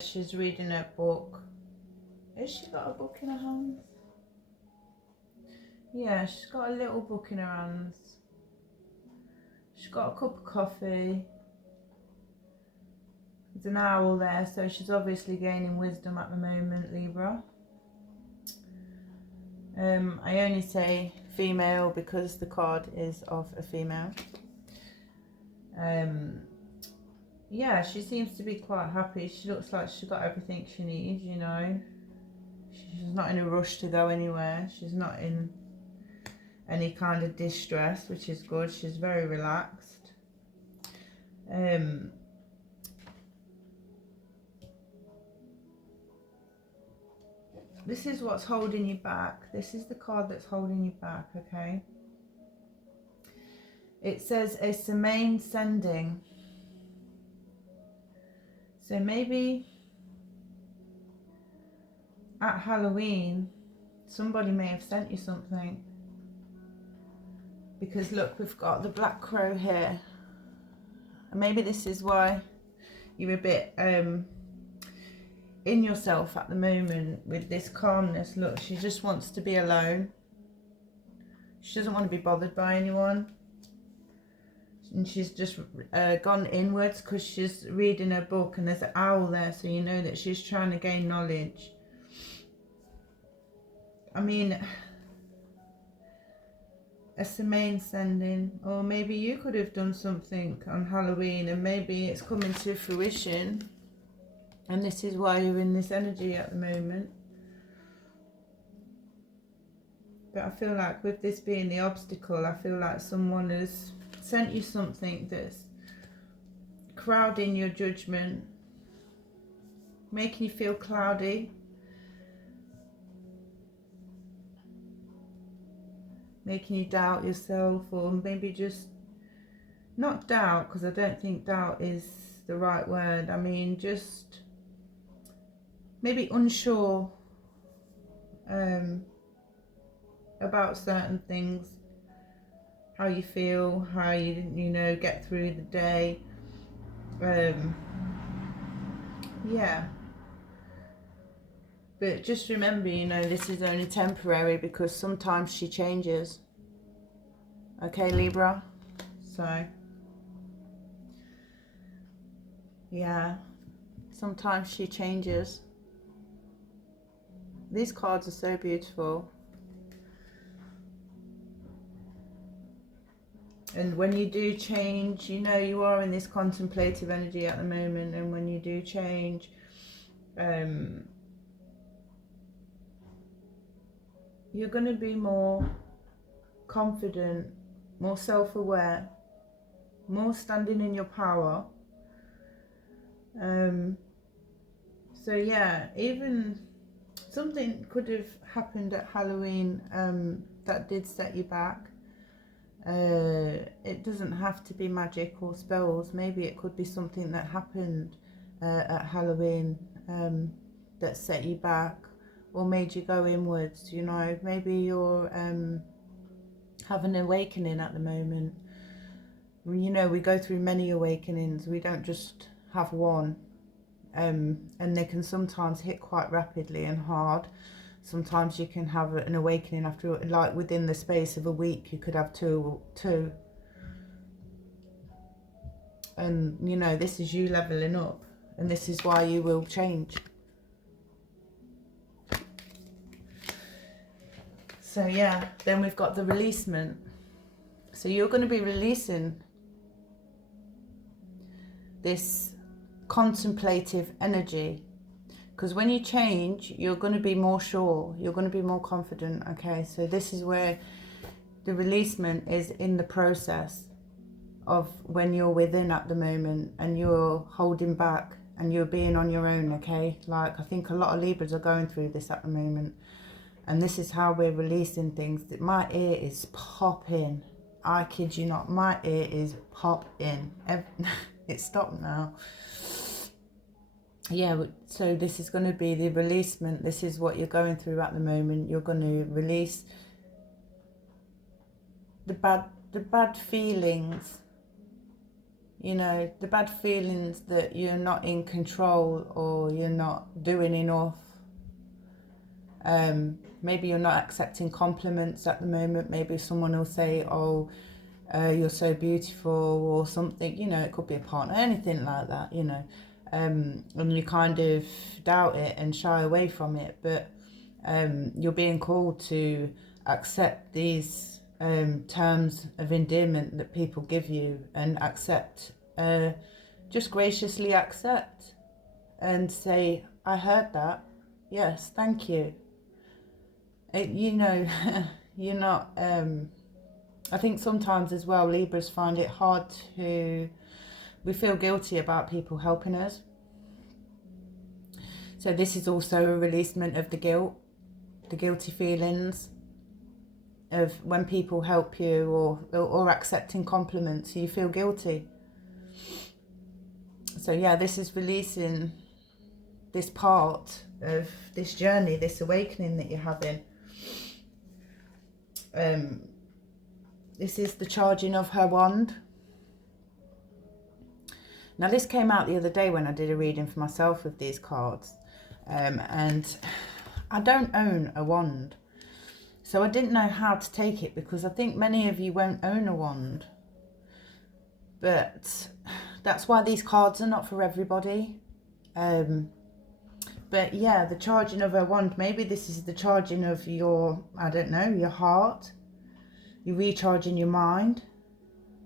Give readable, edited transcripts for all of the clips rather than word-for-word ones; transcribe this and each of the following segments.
She's reading her book. Has she got a book in her hands? Yeah, she's got a little book in her hands. She's got a cup of coffee. There's an owl there, so she's obviously gaining wisdom at the moment, Libra. I only say female because the card is of a female. Yeah, she seems to be quite happy. She looks like she's got everything she needs, you know. She's not in a rush to go anywhere. She's not in any kind of distress, which is good. She's very relaxed. This is what's holding you back. This is the card that's holding you back, okay? It says a samhain sending. So maybe at Halloween, somebody may have sent you something. Because look, we've got the black crow here. And maybe this is why you're a bit in yourself at the moment with this calmness. Look, she just wants to be alone. She doesn't want to be bothered by anyone. And she's just gone inwards because she's reading her book, and there's an owl there, so you know that she's trying to gain knowledge. I mean, a samhain sending, or maybe you could have done something on Halloween and maybe it's coming to fruition, and this is why you're in this energy at the moment. But I feel like with this being the obstacle, I feel like someone has sent you something that's crowding your judgment, making you feel cloudy, making you doubt yourself, or maybe just not doubt, because I don't think doubt is the right word. I mean, just maybe unsure about certain things, how you feel, how you know, get through the day. Yeah, but just remember, you know, this is only temporary, because sometimes she changes. Okay, Libra? So, yeah, sometimes she changes. These cards are so beautiful. And when you do change, you know, you are in this contemplative energy at the moment, and when you do change, you're going to be more confident, more self-aware, more standing in your power. So yeah, even something could have happened at Halloween that did set you back. It doesn't have to be magic or spells. Maybe it could be something that happened at Halloween that set you back or made you go inwards, you know. Maybe you're having an awakening at the moment. You know, we go through many awakenings. We don't just have one. And they can sometimes hit quite rapidly and hard. Sometimes you can have an awakening after, like within the space of a week, you could have two. And, you know, this is you leveling up. And this is why you will change. So, yeah, then we've got the releasement. So you're going to be releasing this contemplative energy. Because when you change, you're going to be more sure. You're going to be more confident, okay? So this is where the releasement is in the process of when you're within at the moment and you're holding back and you're being on your own, okay? Like, I think a lot of Libras are going through this at the moment. And this is how we're releasing things. My ear is popping. I kid you not, my ear is popping. It stopped now. Yeah, so this is going to be the releasement. This is what you're going through at the moment. You're going to release the bad feelings You know, the bad feelings that you're not in control or you're not doing enough. Maybe you're not accepting compliments at the moment. Maybe someone will say, oh, you're so beautiful or something, you know, it could be a partner, anything like that, you know, and you kind of doubt it and shy away from it, but you're being called to accept these terms of endearment that people give you and accept, just graciously accept and say, I heard that, yes, thank you. You know, you're not, I think sometimes as well, Libras find it hard to, we feel guilty about people helping us. So this is also a releasement of the guilt, the guilty feelings of when people help you or accepting compliments, you feel guilty. So yeah, this is releasing this part of this journey, this awakening that you're having. This is the charging of her wand. Now this came out the other day when I did a reading for myself with these cards. And I don't own a wand. So I didn't know how to take it because I think many of you won't own a wand. But that's why these cards are not for everybody. But yeah, the charging of her wand, maybe this is the charging of your, I don't know, your heart. You're recharging your mind.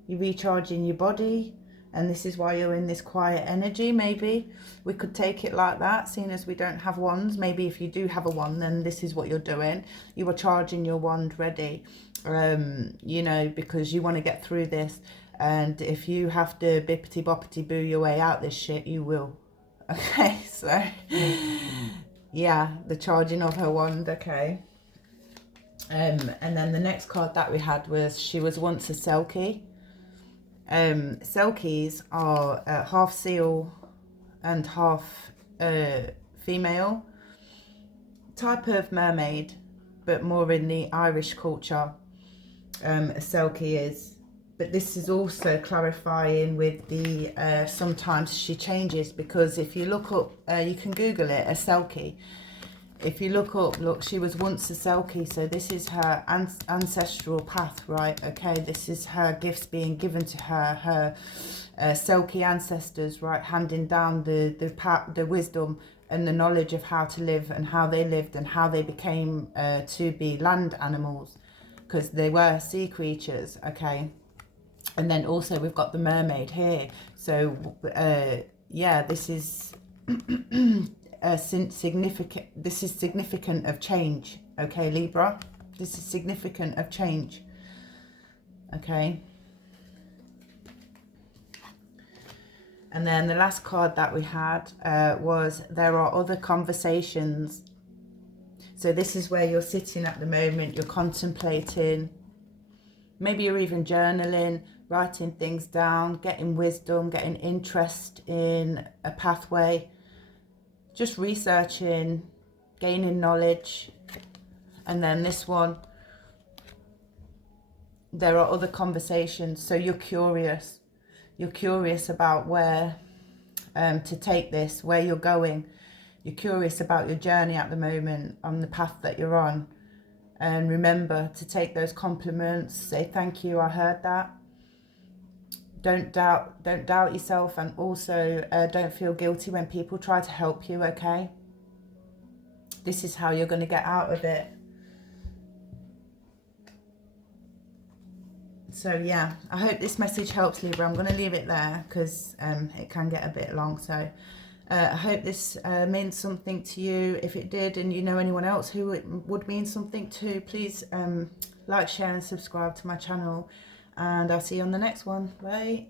You're recharging your body. And this is why you're in this quiet energy. Maybe we could take it like that, seeing as we don't have wands. Maybe if you do have a wand, then this is what you're doing. You are charging your wand ready, you know, because you want to get through this. And if you have to bippity boppity boo your way out this shit, you will. Okay, so yeah, the charging of her wand, okay. And then the next card that we had was she was once a Selkie. Selkies are half seal and half female type of mermaid, but more in the Irish culture. A Selkie is, but this is also clarifying with the sometimes she changes, because if you look up, you can Google it, a Selkie. If you look up, look, she was once a Selkie, so this is her ancestral path, right? Okay, this is her gifts being given to her, her Selkie ancestors, right? Handing down the wisdom and the knowledge of how to live and how they lived and how they became to be land animals, because they were sea creatures, okay? And then also we've got the mermaid here. So, yeah, this is... significant. This is significant of change, okay, Libra. This is significant of change, okay. And then the last card that we had was there are other conversations. So this is where you're sitting at the moment, you're contemplating, maybe you're even journaling, writing things down, getting wisdom, getting interest in a pathway, just researching, gaining knowledge. And then this one, there are other conversations. So you're curious about where to take this, where you're going. You're curious about your journey at the moment, on the path that you're on. And remember to take those compliments, say thank you, I heard that. Don't doubt yourself, and also don't feel guilty when people try to help you, okay? This is how you're going to get out of it. So yeah, I hope this message helps, Libra. I'm going to leave it there because it can get a bit long. So I hope this means something to you. If it did, and you know anyone else who it would mean something to, please like, share and subscribe to my channel. And I'll see you on the next one. Bye.